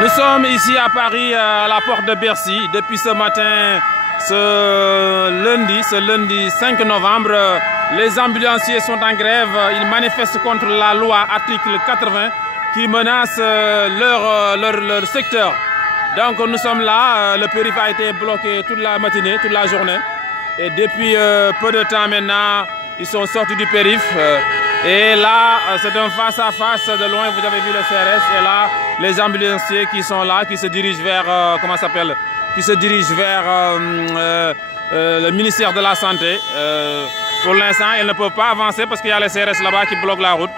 Nous sommes ici à Paris, à la porte de Bercy. Depuis ce matin, ce lundi 5 novembre, les ambulanciers sont en grève. Ils manifestent contre la loi article 80 qui menace leur secteur. Donc nous sommes là, le périph' a été bloqué toute la matinée, toute la journée. Et depuis peu de temps maintenant, ils sont sortis du périph'. Et là, c'est un face-à-face de loin, vous avez vu le CRS. Et là, les ambulanciers qui sont là, qui se dirigent vers, comment ça s'appelle, qui se dirigent vers le ministère de la Santé. Pour l'instant, ils ne peuvent pas avancer parce qu'il y a les CRS là-bas qui bloquent la route,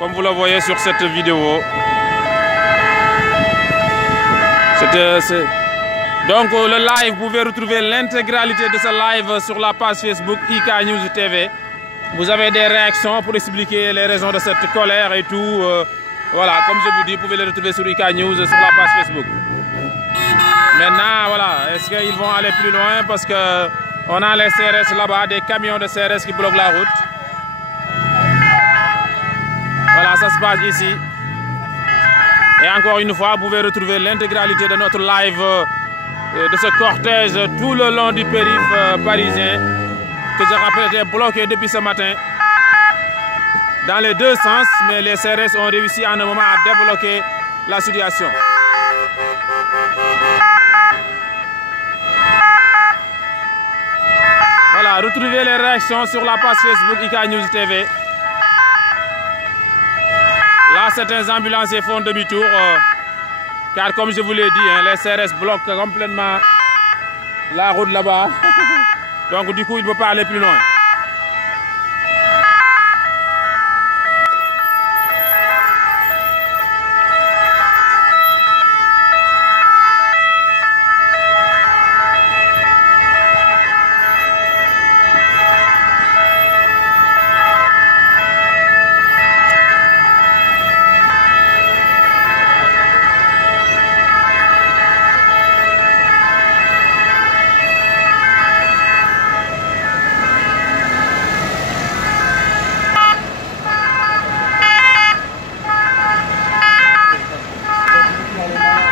comme vous le voyez sur cette vidéo. Donc le live, vous pouvez retrouver l'intégralité de ce live sur la page Facebook IK News TV. Vous avez des réactions pour expliquer les raisons de cette colère et tout. Voilà, comme je vous dis, vous pouvez les retrouver sur IK News sur la page Facebook. Maintenant, voilà, est-ce qu'ils vont aller plus loin? Parce que on a les CRS là-bas, des camions de CRS qui bloquent la route. Voilà, ça se passe ici. Et encore une fois, vous pouvez retrouver l'intégralité de notre live de ce cortège tout le long du périph' parisien, que je rappelle était bloqué depuis ce matin dans les deux sens, mais les CRS ont réussi en un moment à débloquer la situation. Voilà, retrouvez les réactions sur la page Facebook IK News TV. Là, certains ambulanciers font demi-tour, car comme je vous l'ai dit, les CRS bloquent complètement la route là-bas. Donc du coup, il ne peut pas aller plus loin.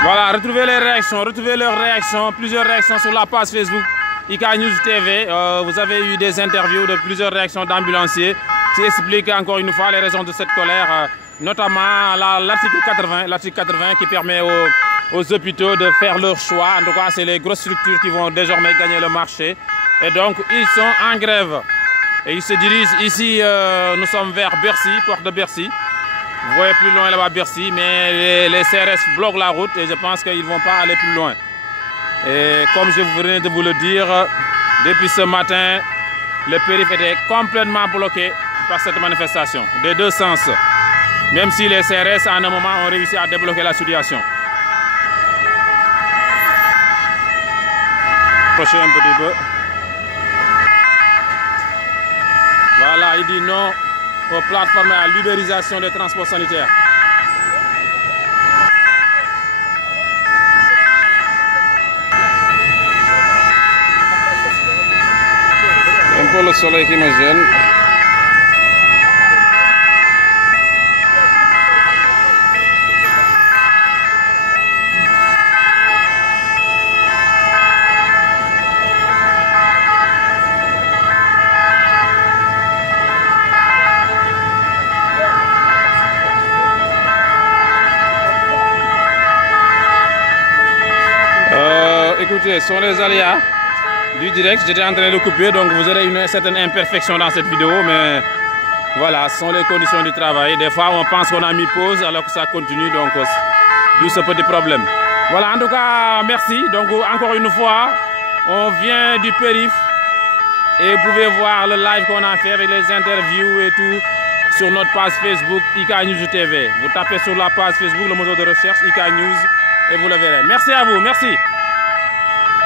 Voilà, retrouvez les réactions, retrouvez leurs réactions, plusieurs réactions sur la page Facebook IK News TV. Vous avez eu des interviews de plusieurs réactions d'ambulanciers qui expliquent encore une fois les raisons de cette colère, notamment l'article 80 qui permet aux hôpitaux de faire leur choix. En tout cas, c'est les grosses structures qui vont désormais gagner le marché. Et donc, ils sont en grève. Et ils se dirigent ici, nous sommes vers Bercy, porte de Bercy. Vous voyez plus loin là-bas Bercy, mais les CRS bloquent la route et je pense qu'ils ne vont pas aller plus loin. Et comme je venais de vous le dire, depuis ce matin, le périph' était complètement bloqué par cette manifestation, des deux sens. Même si les CRS, à un moment, ont réussi à débloquer la situation. Approchez un petit peu. Voilà, il dit non aux plateformes à l'ubérisation des transports sanitaires. Un peu le soleil qui me gêne. Écoutez, ce sont les aléas du direct. J'étais en train de couper, donc vous aurez une certaine imperfection dans cette vidéo, mais voilà, ce sont les conditions du travail. Des fois, on pense qu'on a mis pause alors que ça continue, donc d'où ce petit problème. Voilà, en tout cas, merci. Donc, encore une fois, on vient du périph' et vous pouvez voir le live qu'on a fait avec les interviews et tout sur notre page Facebook IK News TV. Vous tapez sur la page Facebook le moteur de recherche IK News et vous le verrez. Merci à vous, merci.